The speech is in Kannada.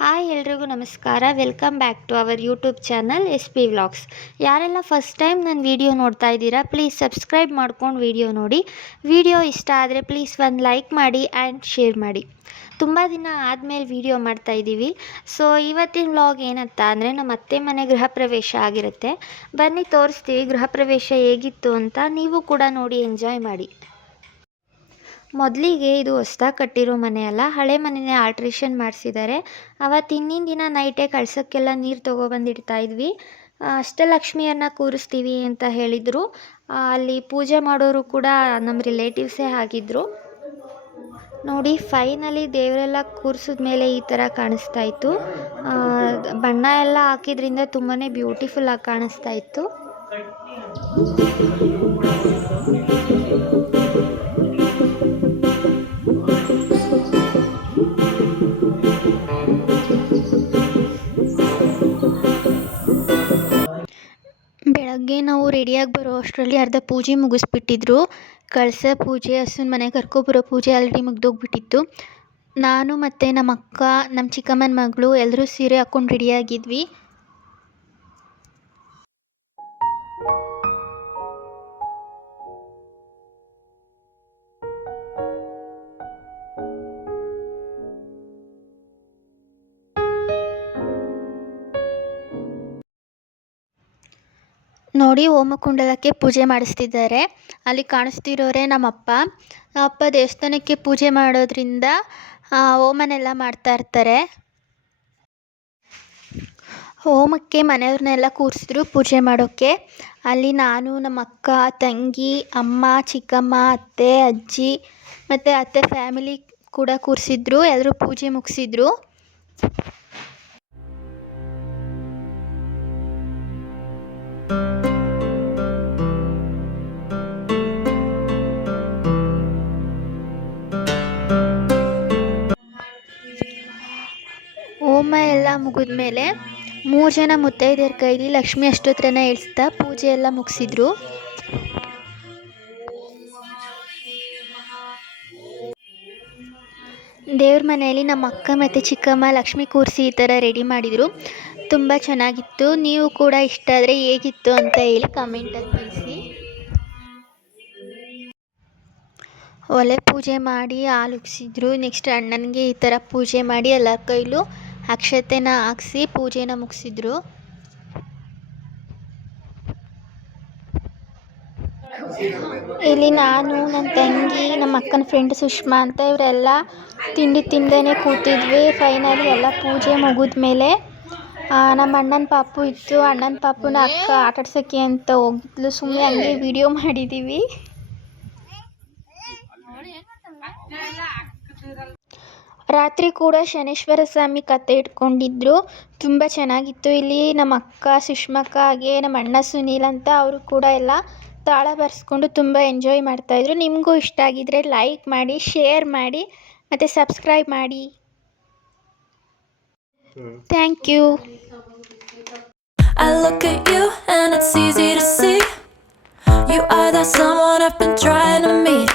ಹಾಯ್ ಎಲ್ರಿಗೂ ನಮಸ್ಕಾರ. Welcome back to our YouTube channel SP vlogs. ಯಾರೆಲ್ಲ ಫಸ್ಟ್ ಟೈಮ್ ನನ್ನ ವಿಡಿಯೋ ನೋಡ್ತಾ ಇದ್ದೀರಾ, ಪ್ಲೀಸ್ ಸಬ್ಸ್ಕ್ರೈಬ್ ಮಾಡ್ಕೊಂಡು ವಿಡಿಯೋ ನೋಡಿ. ವಿಡಿಯೋ ಇಷ್ಟ ಆದರೆ ಪ್ಲೀಸ್ ಒಂದು ಲೈಕ್ ಮಾಡಿ ಆ್ಯಂಡ್ ಶೇರ್ ಮಾಡಿ. ತುಂಬ ದಿನ ಆದಮೇಲೆ ವಿಡಿಯೋ ಮಾಡ್ತಾಯಿದ್ದೀವಿ. ಸೊ ಇವತ್ತಿನ ವ್ಲಾಗ್ ಏನಂತ ಅಂದರೆ, ನಮ್ಮ ಅತ್ತೆ ಮನೆ ಗೃಹ ಪ್ರವೇಶ ಆಗಿರುತ್ತೆ. ಬನ್ನಿ ತೋರಿಸ್ತೀವಿ ಗೃಹ ಪ್ರವೇಶ ಹೇಗಿತ್ತು ಅಂತ. ನೀವು ಕೂಡ ನೋಡಿ ಎಂಜಾಯ್ ಮಾಡಿ. ಮೊದಲಿಗೆ ಇದು ಹೊಸ್ದಾಗಿ ಕಟ್ಟಿರೋ ಮನೆ ಅಲ್ಲ, ಹಳೆ ಮನೆನೇ ಆಲ್ಟ್ರೇಷನ್ ಮಾಡಿಸಿದ್ದಾರೆ. ಅವತ್ತು ಹಿಂದಿನ ದಿನ ನೈಟೇ ಕಳ್ಸೋಕ್ಕೆಲ್ಲ ನೀರು ತೊಗೊಬಂದಿಡ್ತಾ ಇದ್ವಿ. ಅಷ್ಟಲಕ್ಷ್ಮಿಯನ್ನು ಕೂರಿಸ್ತೀವಿ ಅಂತ ಹೇಳಿದರು. ಅಲ್ಲಿ ಪೂಜೆ ಮಾಡೋರು ಕೂಡ ನಮ್ಮ ರಿಲೇಟಿವ್ಸೇ ಆಗಿದ್ದರು. ನೋಡಿ, ಫೈನಲಿ ದೇವರೆಲ್ಲ ಕೂರಿಸಿದ್ಮೇಲೆ ಈ ಥರ ಕಾಣಿಸ್ತಾ ಇತ್ತು. ಬಣ್ಣ ಎಲ್ಲ ಹಾಕಿದ್ರಿಂದ ತುಂಬಾ ಬ್ಯೂಟಿಫುಲ್ಲಾಗಿ ಕಾಣಿಸ್ತಾ ಇತ್ತು. ಬೆಳಗ್ಗೆ ನಾವು ರೆಡಿಯಾಗಿ ಬರೋ ಅಷ್ಟರಲ್ಲಿ ಅರ್ಧ ಪೂಜೆ ಮುಗಿಸ್ಬಿಟ್ಟಿದ್ರು. ಕಳಸ ಪೂಜೆ, ಹಸುನ ಮನೆ ಕರ್ಕೊಬರೋ ಪೂಜೆ ಆಲ್ರೆಡಿ ಮುಗ್ದೋಗ್ಬಿಟ್ಟಿತ್ತು. ನಾನು ಮತ್ತು ನಮ್ಮ ಅಕ್ಕ, ನಮ್ಮ ಚಿಕ್ಕಮ್ಮನ ಮಗಳು ಎಲ್ಲರೂ ಸೀರೆ ಹಾಕ್ಕೊಂಡು ರೆಡಿಯಾಗಿದ್ವಿ. ನೋಡಿ, ಹೋಮಕುಂಡಲಕ್ಕೆ ಪೂಜೆ ಮಾಡಿಸ್ತಿದ್ದಾರೆ. ಅಲ್ಲಿ ಕಾಣಿಸ್ತಿರೋರೆ ನಮ್ಮಪ್ಪ. ಅಪ್ಪ ದೇವಸ್ಥಾನಕ್ಕೆ ಪೂಜೆ ಮಾಡೋದ್ರಿಂದ ಹೋಮನೆಲ್ಲ ಮಾಡ್ತಾ ಇರ್ತಾರೆ. ಹೋಮಕ್ಕೆ ಮನೆಯವ್ರನ್ನೆಲ್ಲ ಕೂರಿಸಿದ್ರು ಪೂಜೆ ಮಾಡೋಕ್ಕೆ. ಅಲ್ಲಿ ನಾನು, ನಮ್ಮ ಅಕ್ಕ, ತಂಗಿ, ಅಮ್ಮ, ಚಿಕ್ಕಮ್ಮ, ಅತ್ತೆ, ಅಜ್ಜಿ ಮತ್ತು ಅತ್ತೆ ಫ್ಯಾಮಿಲಿ ಕೂಡ ಕೂರಿಸಿದ್ರು. ಎಲ್ಲರೂ ಪೂಜೆ ಮುಗಿಸಿದ್ರು. ಹೋಮ ಎಲ್ಲ ಮುಗಿದ್ಮೇಲೆ 3 ಜನ ಮುತ್ತೈದೆಯರ ಕೈಲಿ ಲಕ್ಷ್ಮಿ ಅಷ್ಟೋತ್ರನ ಹೇಳ್ಸ್ತಾ ಪೂಜೆ ಎಲ್ಲ ಮುಗಿಸಿದ್ರು. ದೇವ್ರ ಮನೆಯಲ್ಲಿ ನಮ್ಮ ಅಕ್ಕ ಮತ್ತು ಚಿಕ್ಕಮ್ಮ ಲಕ್ಷ್ಮಿ ಕೂರಿಸಿ ಈ ಥರ ರೆಡಿ ಮಾಡಿದರು. ತುಂಬ ಚೆನ್ನಾಗಿತ್ತು. ನೀವು ಕೂಡ ಇಷ್ಟ ಆದರೆ ಹೇಗಿತ್ತು ಅಂತ ಹೇಳಿ ಕಮೆಂಟಲ್ಲಿ ತಿಳಿಸಿ. ಒಲೆ ಪೂಜೆ ಮಾಡಿ ಹಾಲು ಉಗ್ಸಿದ್ರು. ನೆಕ್ಸ್ಟ್ ಅಣ್ಣನಿಗೆ ಈ ಥರ ಪೂಜೆ ಮಾಡಿ ಎಲ್ಲರ ಕೈಲೂ ಅಕ್ಷತೆನ ಹಾಕ್ಸಿ ಪೂಜೆನ ಮುಗಿಸಿದ್ರು. ಇಲ್ಲಿ ನಾನು, ನನ್ನ ತಂಗಿ, ನಮ್ಮ ಅಕ್ಕನ ಫ್ರೆಂಡ್ ಸುಷ್ಮಾ ಅಂತ ಇವರೆಲ್ಲ ತಿಂಡಿ ತಿಂದೇ ಕೂತಿದ್ವಿ. ಫೈನಲಿ ಎಲ್ಲ ಪೂಜೆ ಮುಗಿದ್ಮೇಲೆ ನಮ್ಮ ಅಣ್ಣನ ಪಾಪು ಇತ್ತು. ಅಣ್ಣನ ಪಾಪುನ ಅಕ್ಕ ಆಟಾಡ್ಸೋಕ್ಕೆ ಅಂತ ಹೋಗಿದ್ಲು. ಸುಮ್ಮನೆ ಹಂಗೆ ವಿಡಿಯೋ ಮಾಡಿದ್ದೀವಿ. ರಾತ್ರಿ ಕೂಡ ಶನೇಶ್ವರ ಸ್ವಾಮಿ ಕತೆ ಇಟ್ಕೊಂಡಿದ್ರು. ತುಂಬ ಚೆನ್ನಾಗಿತ್ತು. ಇಲ್ಲಿ ನಮ್ಮ ಅಕ್ಕ ಸುಷ್ಮಕ್ಕ, ಹಾಗೆ ನಮ್ಮ ಅಣ್ಣ ಸುನೀಲ್ ಅಂತ ಅವರು ಕೂಡ ಎಲ್ಲ ತಾಳ ಬರ್ಸ್ಕೊಂಡು ತುಂಬ ಎಂಜಾಯ್ ಮಾಡ್ತಾಯಿದ್ರು. ನಿಮಗೂ ಇಷ್ಟ ಆಗಿದ್ರೆ ಲೈಕ್ ಮಾಡಿ, ಶೇರ್ ಮಾಡಿ ಮತ್ತು ಸಬ್ಸ್ಕ್ರೈಬ್ ಮಾಡಿ. Thank you. I look at you and it's easy to see. You are that someone I've been trying to meet.